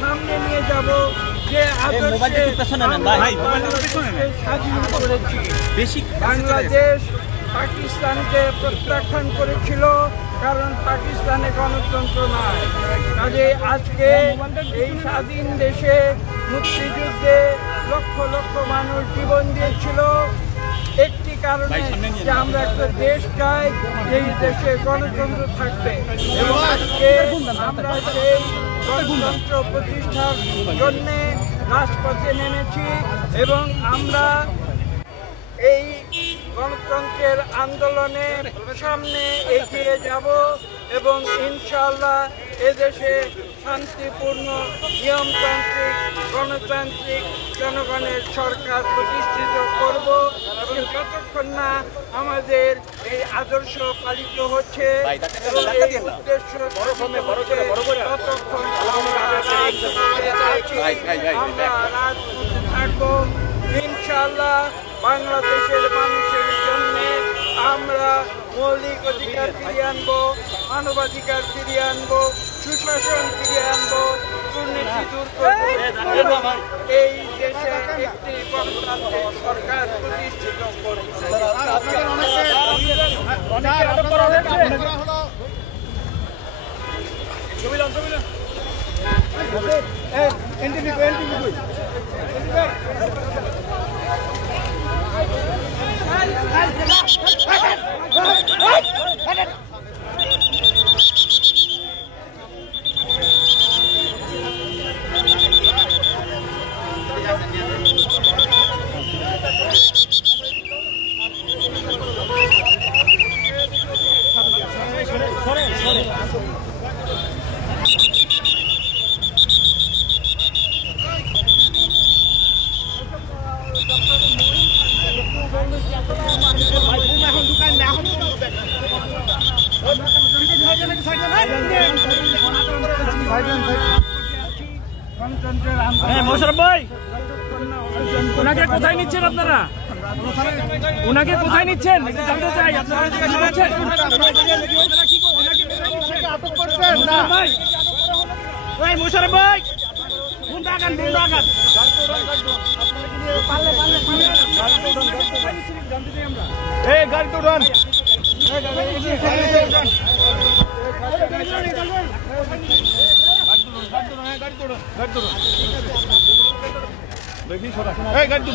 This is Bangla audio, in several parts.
সামনে নিয়ে যাব যে আদর্শে স্বাধীন করেছি। বাংলাদেশ পাকিস্তানকে প্রত্যাখ্যান করেছিল, কারণ পাকিস্তানে গণতন্ত্র নয়। কাজে আজকে এই স্বাধীন দেশে মুক্তিযুদ্ধে লক্ষ লক্ষ মানুষ জীবন দিয়েছিল একটি কারণে, যে আমরা একটা দেশ চাই যেই দেশে গণতন্ত্র থাকবে। এবং আজকে আমরা সেই গণতন্ত্র প্রতিষ্ঠার জন্যে রাজপথে নেমেছি এবং আমরা এই গণতন্ত্রের আন্দোলনে সামনে এগিয়ে যাব এবং ইনশাআল্লাহ এদেশে শান্তিপূর্ণ নিয়মতান্ত্রিক গণতান্ত্রিক জনগণের সরকার প্রতিষ্ঠিত করব। এবং যতক্ষণ না আমাদের এই আদর্শ পালিত হচ্ছে এবং এই উদ্দেশ্য ততক্ষণ আমরা রাজপথে থাকবো। ইনশাআল্লাহ বাংলাদেশের মানুষের জন্য আমরা মৌলিক অধিকার ফিরিয়ে আনবো, মানবাধিকার ফিরিয়ে আনবো, সুশাসন ফিরিয়ে আনবো, দুর্নীতি দূর করবো এবং এই দেশে একটি গণতান্ত্রিক সরকার প্রতিষ্ঠিত করবো। মোশাররফ ভাই, ওনাকে কোথায় নিচ্ছেন আপনারা? ওনাকে কোথায় নিচ্ছেন জানতে চাই। আপনারা মোশাররফ ভাই গাড়ি তো উঠান। দেখি গাড়ি তো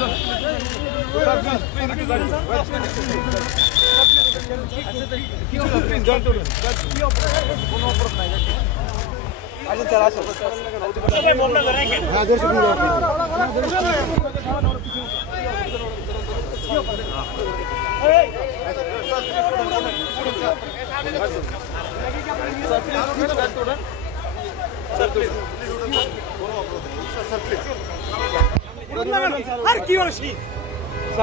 আর কি হলো স্যার?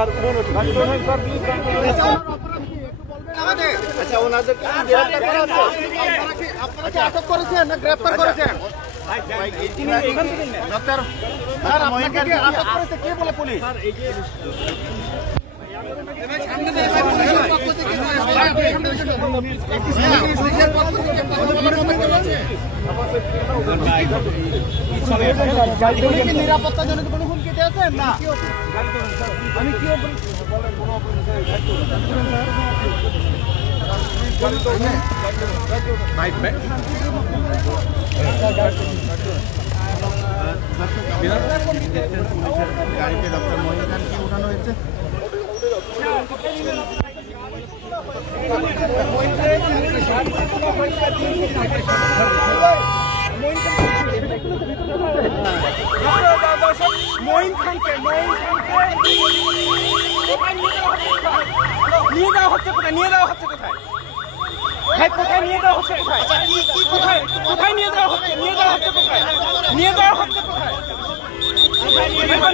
আচ্ছা, ওনাদের আপনারা কি আটক করেছেন না গ্রেফতার করেছেন? ডক্টর স্যার, আপনাকে কি আটক করেছে কে বলে পুলিশ? নিরাপত্তাজনিত কোনো হুমকি দিয়েছেন না? আমি কি গাড়িতে ডক্টর মহিন খানকে উঠানো হয়েছে। মহিন খানকে নিয়ে যাওয়া হচ্ছে কোথায়? নিয়ে যাওয়া হচ্ছে কোথায়? কোথায় নিয়ে যাওয়া হচ্ছে? কোথায় নিয়ে যাওয়া হচ্ছে? নিয়ে যাওয়া হচ্ছে কোথায়? নিয়ে যাওয়া হচ্ছে কোথায়?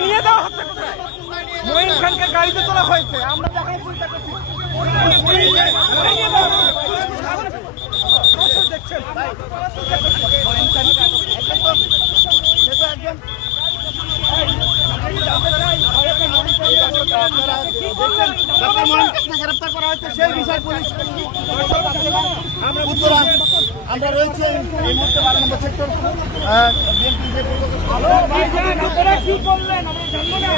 নিয়ে যাওয়া হচ্ছে কোথায়? মহিন খানকে গাড়িতে তোলা হয়েছে, আমরা দেখার চিন্তা করছি। দেখছেন গ্রেফতার করা হয়েছে সেই বিষয় পুলিশ। আমরা রয়েছে এই মুহূর্তে 12 নম্বর সেক্টর বিএনপি আপনারা কি করলেন আমরা জানবো না।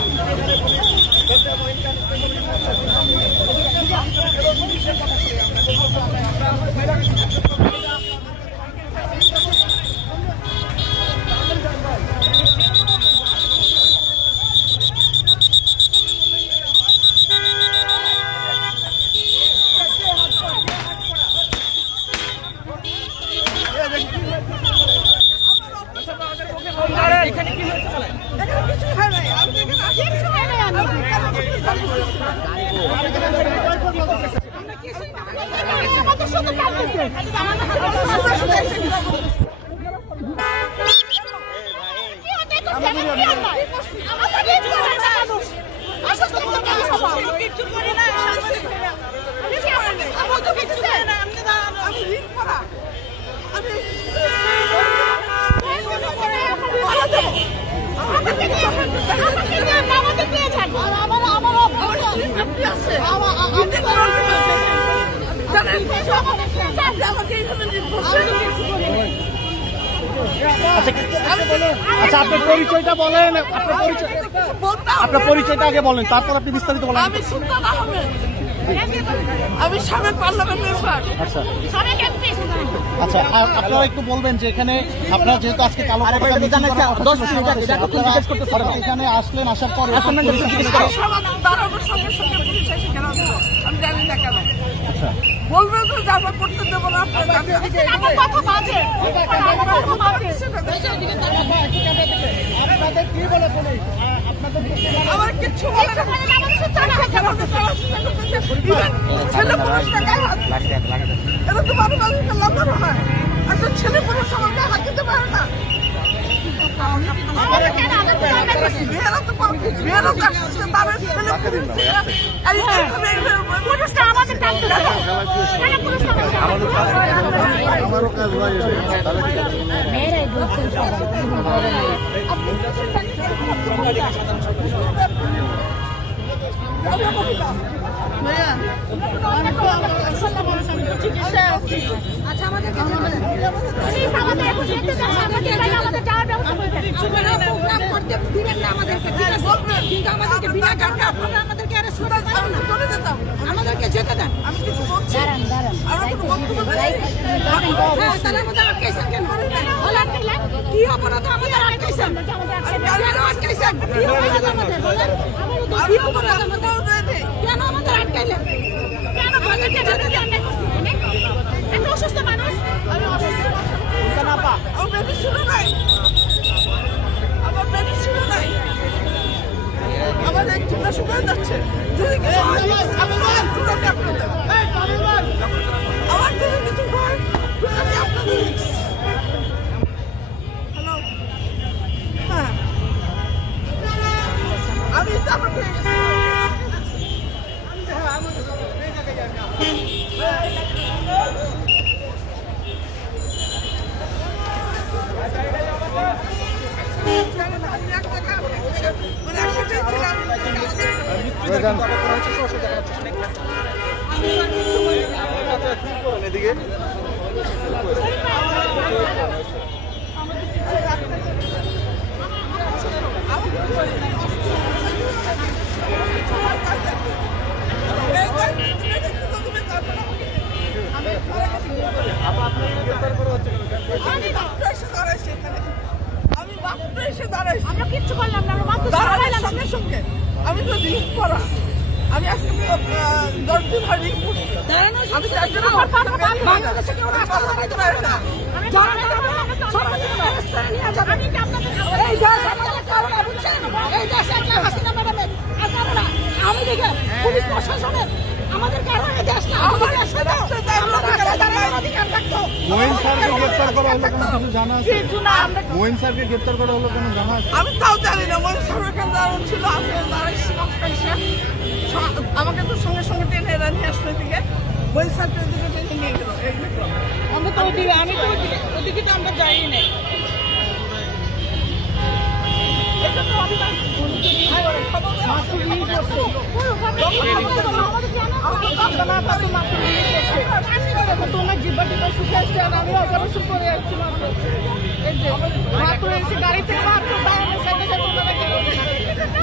এখানে কি হয়েছে বলেন? কিছু হয় নাই, আমি এখানে আসি কিছু হয় নাই, আমি আমাদের সাথে কাজ করতে আচ্ছা আপনার পরিচয়টা বলেন, আপনার পরিচয়টা আগে বলেন, তারপর আপনি বিস্তারিত বলেন। আমি সুলতান আহমেদ, আমি সাবেক পার্লামেন্ট মেম্বার। আচ্ছা আচ্ছা, আপনারা একটু বলবেন যে এখানে আপনারা যেহেতু আজকে কালো পতাকা এখানে আসলেন, আসার পর দাঁড়ানোর সঙ্গে সঙ্গে পুলিশ এসে ঘেরাও দিল, আমি জানি না কেন। বলবেন তো জামা পড়তে দেবো না, আমার কথা বাজে, আমার কিচ্ছু বলে না, ছেলে পুরুষটা গায়ে হাত, এটা তো মানুষ মানুষকে লাগানো হয়, একটা ছেলে পুরুষ আমার গায়ে হাত দিতে পারে না। আমাদেরকে যেতে দেন, আমি কিছু বলছি, কি অপরাধ আমাদের আটকাইছেন, কেন আমাদের আটকাইলেন, কেন আমাদেরকে যেতে দেন? একটা অসুস্থ মানুষ, আমি অসুস্থ, আমার বেবি ছিল নাই, আমার বেবি ছিল নাই, আমাদের চুলা শুকায় যাচ্ছে, যদি কিছু আমার যদি কিছু হয় আমি আপনাদের হ্যালো, হ্যাঁ আমি জামা পেয়ে গেছি, এদিকে আমরা কিচ্ছু করলাম না, সঙ্গে সঙ্গে আমি তো রিস্ক করা, আমি আজকে 10 দিন হয় রিস্ক করছি, আমি বাংলাদেশে কেউ রাস্তা বানাইতে পারে না, আমি দেখে পুলিশ প্রশাসনের আমাদের কারণে দেশটা মোহিন স্যারকে গ্রেপ্তার করা হলো কোনো কিছু জানা আছে? মোহিন স্যারকে গ্রেপ্তার করা হলো কোনো জানা আছে? আমি তাও জানি না, মোহিন স্যার এখানে দাঁড়ানো ছিল, আমি দাঁড়াইছি, আমাকে তো সঙ্গে সঙ্গে টেনে এরা নিয়ে আসলো দিকে, মোহিন স্যারকে দিকে টেনে নিয়ে গেল, আমি তো ওদিকে তো আমরা যাই নাই, এটা তো আমি খবর আমার তো অনেক জিব্বাটিটা শুকে আসছে আর আমি অপারেশন করে আসছি মাত্র এসে গাড়ি থেকে মাত্র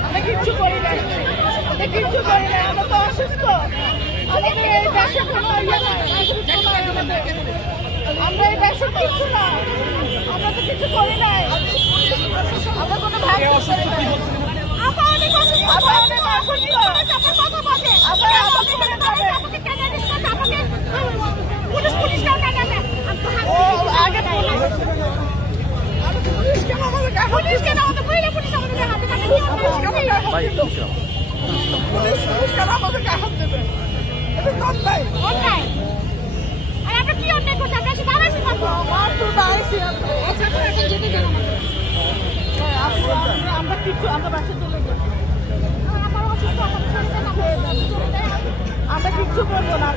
আমরা কিচ্ছু করি নাই আমরা তো অসুস্থ আমাদের এই দেশে কোনো ইয়ে নাই আমরা এই দেশে কিচ্ছু না আমরা তো কিছু করি নাই আমরা কোনো ভাব আমরা কিছু আমরা বাসে চলে যাই আমরা কিচ্ছু করবো না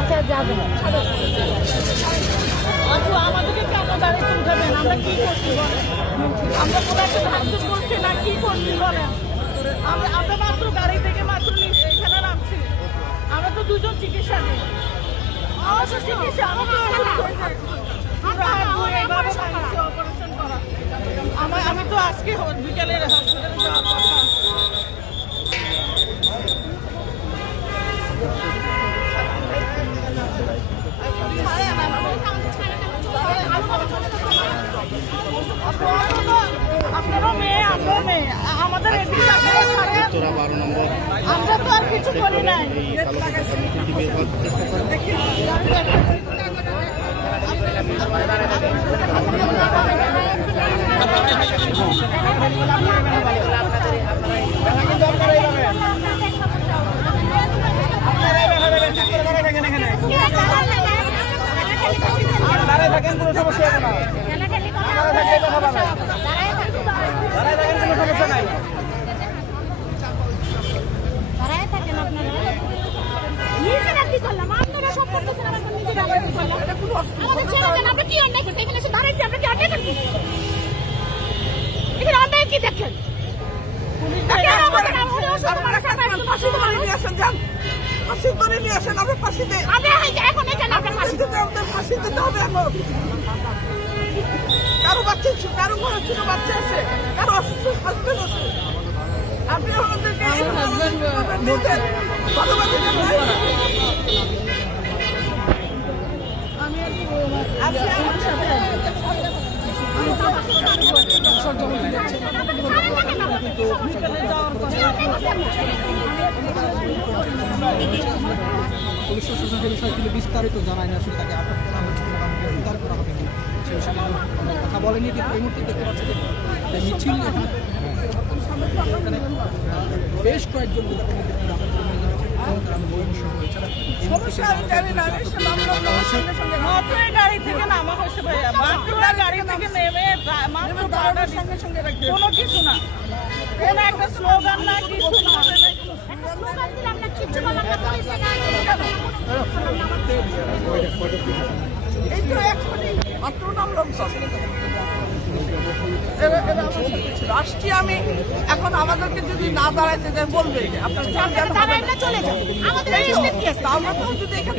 আচ্ছা যাবেন আপু আমাদেরকে কেন দাঁড়িয়ে তুলবেন আমরা কি করছি বলেন আমরা কোনো একটা ভাবতে বলছি না কি করছি বলেন আমরা মাত্র গাড়ি থেকে মাত্র এখানে নামছি আমরা তো দুজন চিকিৎসা দিই চিকিৎসা অপারেশন করা আমি তো আজকে বিকালের হসপিটালে যাওয়ার কথা আপনারও মেয়ে আমরাও মেয়ে আমাদের আমরা তো আর কিছু করি নাই কোনো সমস্যা হবে না সমস্যা নাই কি দেখেন কারো বাচ্চা কারো ঘরে ছোট বাচ্চা আছে কারো অসুস্থ হাজবেন্ড আছে আপনি আমাদেরকে পুলিশ প্রশাসনের বিষয়গুলো বিস্তারিত জানায় না, আসলে তাকে আটক করা হয়েছে গ্রেফতার করা হবে সে বিষয়ে কথা বলেনি। কিন্তু এই মুহূর্তে দেখতে পাচ্ছি যে মিছিল এখানে বেশ কয়েকজন গাড়ি থেকে নামা হয়েছে ভাইয়া, গাড়ি থেকে নেমে কোনো কিছু না, কোনো একটা স্লোগান না কিছু না। এই তো মাত্র নামলাম আসছি আমি এখন, আমাদেরকে যদি না দাঁড়াইতে দেয় বলবে আপনার চলে যান, আমরা তো যদি এখানে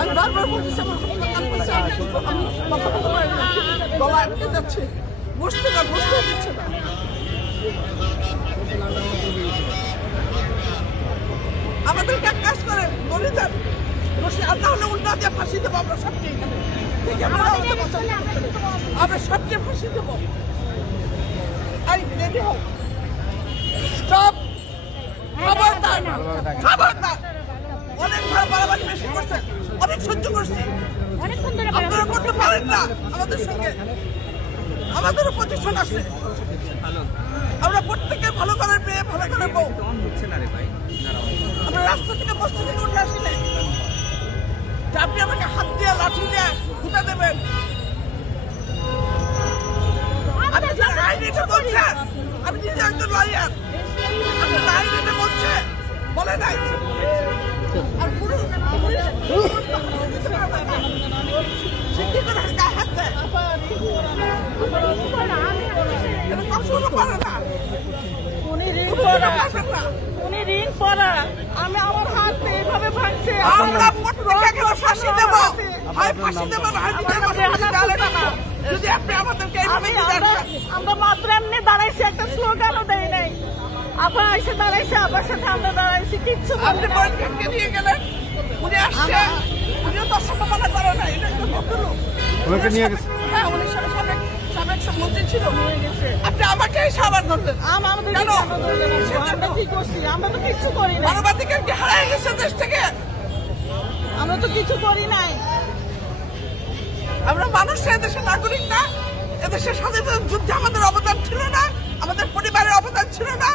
আমি বারবার বলতেছি গলা আটকে যাচ্ছে, বসতে দিচ্ছে না। আমাদেরকে এক কাজ করে বলে যান বসে, আর তাহলে উল্টা দিয়ে ফাঁসি দেবো আমরা সবকে, আমরা সবকে ফাঁসি দেবো। রেডি হোক, স্টপ, খবরদার খবরদার। অনেক বাড়াবাড়ি বেশি করছেন, অনেক সহ্য করছি, আপনারা করতে পারেন না আমাদের সঙ্গে। আমাদেরও পজিশন আছে, আমরা প্রত্যেকে ভালো করে পেয়ে ভালো করে বউ। আমরা রাস্তা থেকে বস্তি থেকে উঠে আসি না, আপনি আমাকে হাত দিয়ে লাঠি দিয়ে ঘুটা দেবেন। আপনি যে রাজনীতি বলছেন, আমি নিজে একজন লয়ার, আপনি রাজনীতি বলছে বলে নাই। আর পুরো শিক্ষিত হাত দেয় উনি রিং পরা আমি আমার হাত এইভাবে ভাঙছে ফাঁসি দেবো যদি আপনি আমাদেরকে আমরা মাত্র এমনি দাঁড়াইছি একটা স্লোগানও দেয় নাই আবার এসে দাঁড়াইছে আবার সাথে আমরা দাঁড়াইছি কিচ্ছু নিয়ে গেলেন উনি আসছে উনিও তো সম্ভাবনা করে না এটা ওনাকে নিয়ে গেছে হ্যাঁ উনি সাবেক মন্ত্রী ছিল আপনি আমাকে সাবার ধরলেন আমরা কি করছি আমরা তো কিছু করি না মানবাধিকার কি হারিয়ে গেছে দেশ থেকে আমরা তো কিছু করি নাই আমরা মানুষ এদেশের নাগরিক না এদেশের স্বাধীনতা যুদ্ধে আমাদের অবদান ছিল না আমাদের পরিবারের অবদান ছিল না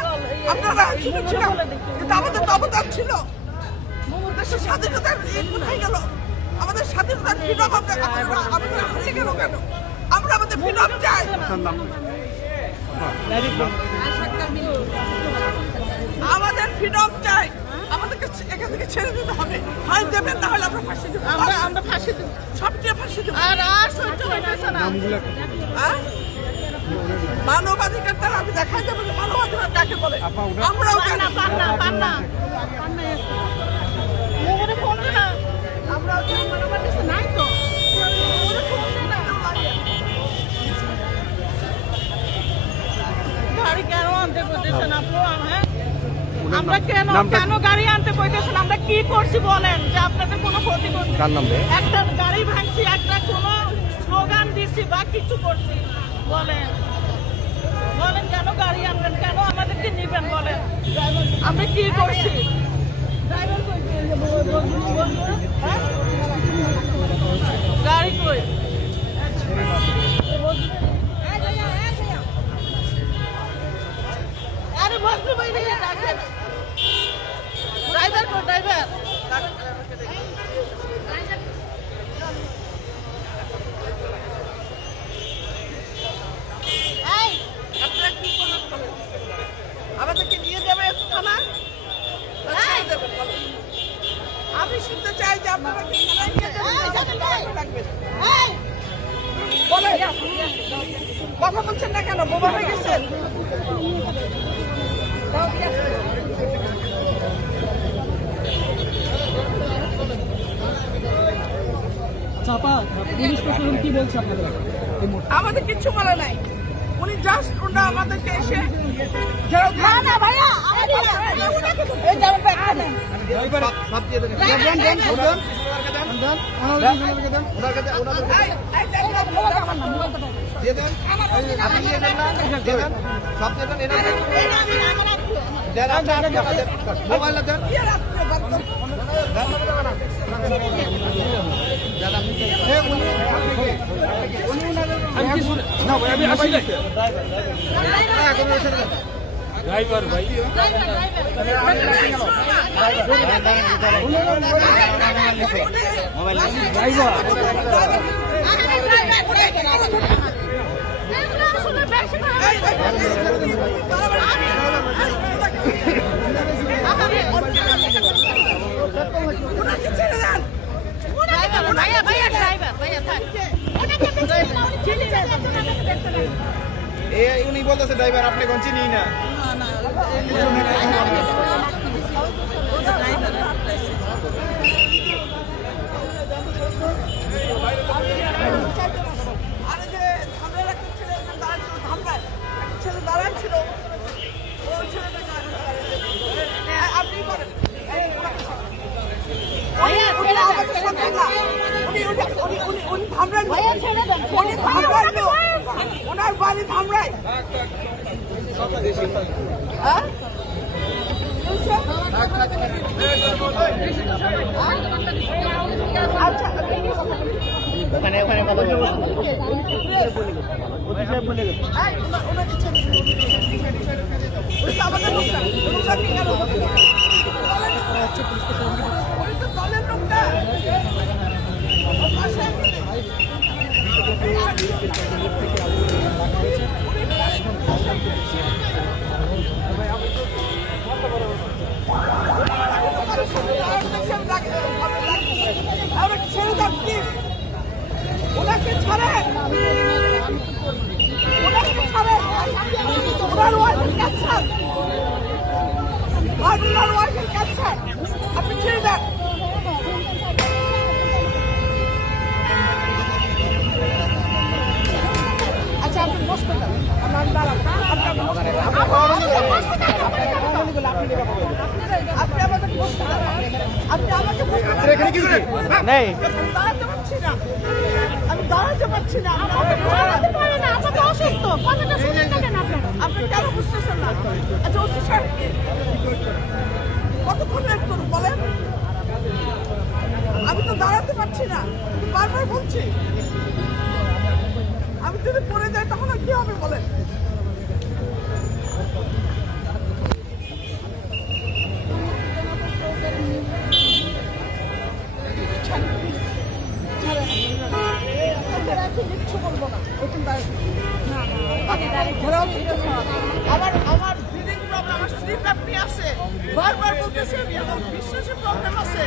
আপনারা ছিলাম কিন্তু আমাদের তো অবদান ছিল দেশের স্বাধীনতা কোথায় গেল আমাদের স্বাধীনতার ফ্রিডম আমাদের হারিয়ে গেল কেন আমরা আমাদের ফ্রিডম চাই আমাদের ফ্রিডম চাই আমাদেরকে এখান থেকে ছেড়ে দিতে হবে হয় দেবেন না হলে আমরা ফাঁসি দেবো আমরা ফাঁসি দেবো সবচেয়ে ফাঁসি দেবো আর সহ্য হইতেছে না মানবাধিকার তারা আমি দেখাই দেবো মানবাধিকার কাকে বলে আমরাও পান্না আমরা মানবাধিকার নাই তো গাড়ি কেন আনতে বলতেছেন আপু আমরা কেন গাড়ি আনতে বলতেছেন আমরা কি করছি বলেন যে আপনাদের কোনো ক্ষতি করছি একটা গাড়ি ভাঙছি একটা কোনো স্লোগান দিচ্ছি বা কিছু করছি বলেন বলেন কেন গাড়ি আনবেন কেন আমাদেরকে নিবেন বলেন আমরা কি করছি গাড়ি কই আরে বন্ধু ভাই ড্রাইভার কো ড্রাইভার আমাদেরকে নিয়ে যাবে থানা আমি শুনতে চাই যে আপনারা কি কথা বলছেন না কেন বোমা হয়ে গেছেন পুলিশ প্রশাসন কি বলছে আপনাদের আমাদের কিচ্ছু বলে নাই উনি জাস্ট ওটা আমাদেরকে এসে মোবাইল দেন ড্রাইভার ভাই উনি বলতেছে ড্রাইভার আপনি কোন চিনি না ছেলে দাঁড়াচ্ছিল আপনি বলেন ওনার বাড়ি ধামরাই ওখানে কথা দলের লোকটা ওনাকে ছাড়েন ওনাকে ছাড়েন ওনার ওয়াইফের ক্যান্সার, ওনার ওয়াইফের ক্যান্সার, আপনি ছেড়ে দেন। আচ্ছা আপনি বসতে দেন, আমার দাঁড়ান, আপনি আমাকে বসতে দেন, আপনি আমাকে দাঁড়াতে পারছি না, আমি দাঁড়াতে পারছি না, আপনাকে অসুস্থ, আপনি কেন বুঝতেছেন না? আচ্ছা ওসি স্যার কতক্ষণ ওয়েট করুন বলেন? আমি তো দাঁড়াতে পারছি না, বারবার বলছি, আমি যদি পড়ে যাই তখন কি হবে বলেন? কিচ্ছু বলবো না, আমার ব্রিদিং প্রবলেম, আমার স্লিপ অ্যাপনি আছে, বারবার বলতেছি আমি, আমার বিশ্বাসের প্রবলেম আছে।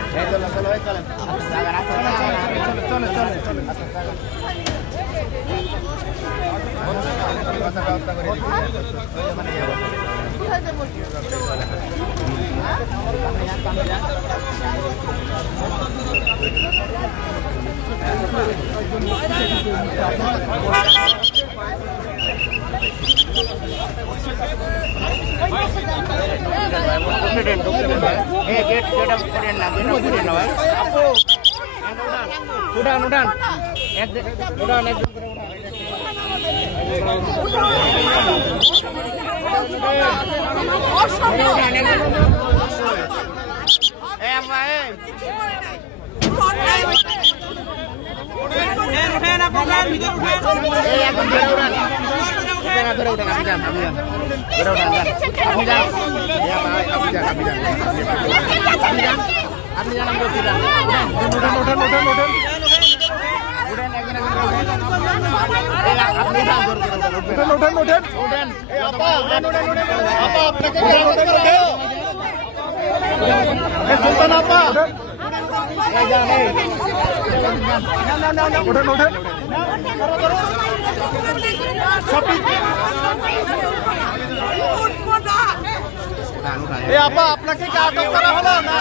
আপনাকে কি আটক করা হলো না?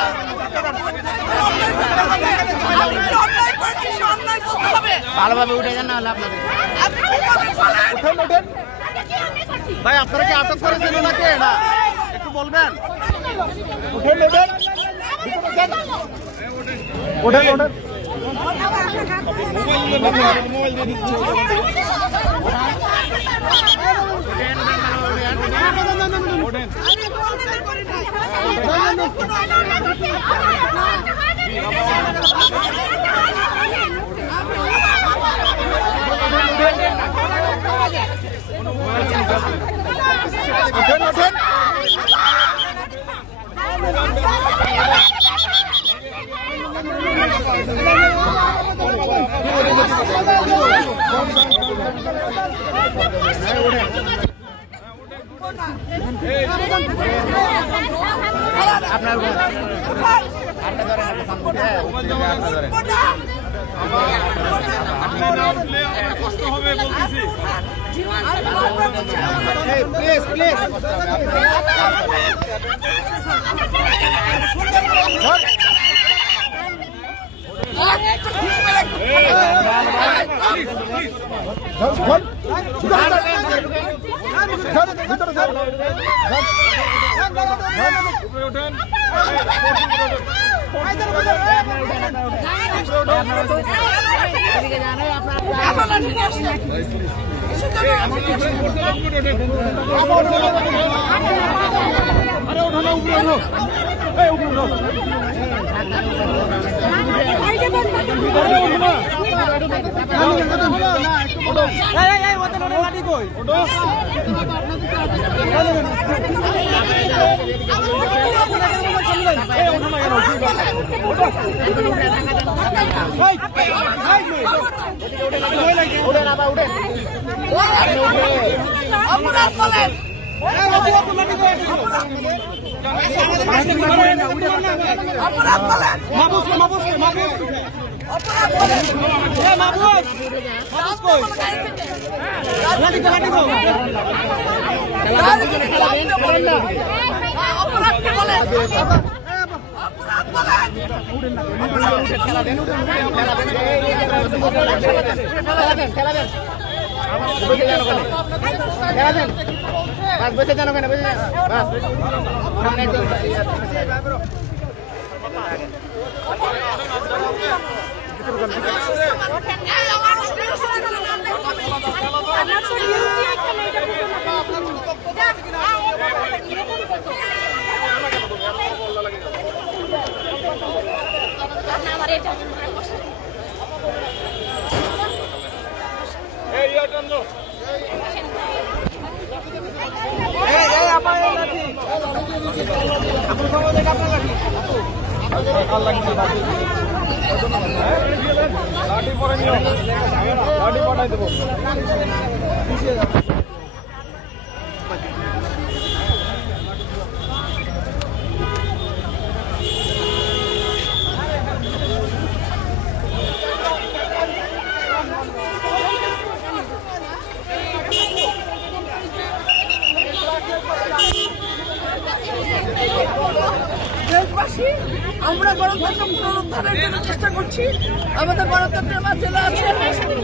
ভালোভাবে উঠে যান, না হলে আপনাদের ভাই আপনারা কি আটক করেছেন ওনাকে? না একটু বলবেন। আপনার কষ্ট হবে বলতেছি। প্লিজ প্লিজ অপরাধ বলে লাঠি পরে নিও, লাঠি পটাই দেবো। দেশবাসী, আমরা গণতন্ত্র পুনরুদ্ধারের জন্য চেষ্টা করছি। আমাদের গণতন্ত্রের মা জেলা আছে,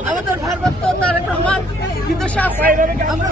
আমাদের ভারপ্রাপ্ত তারেক রহমান বিদেশে আছে। আমরা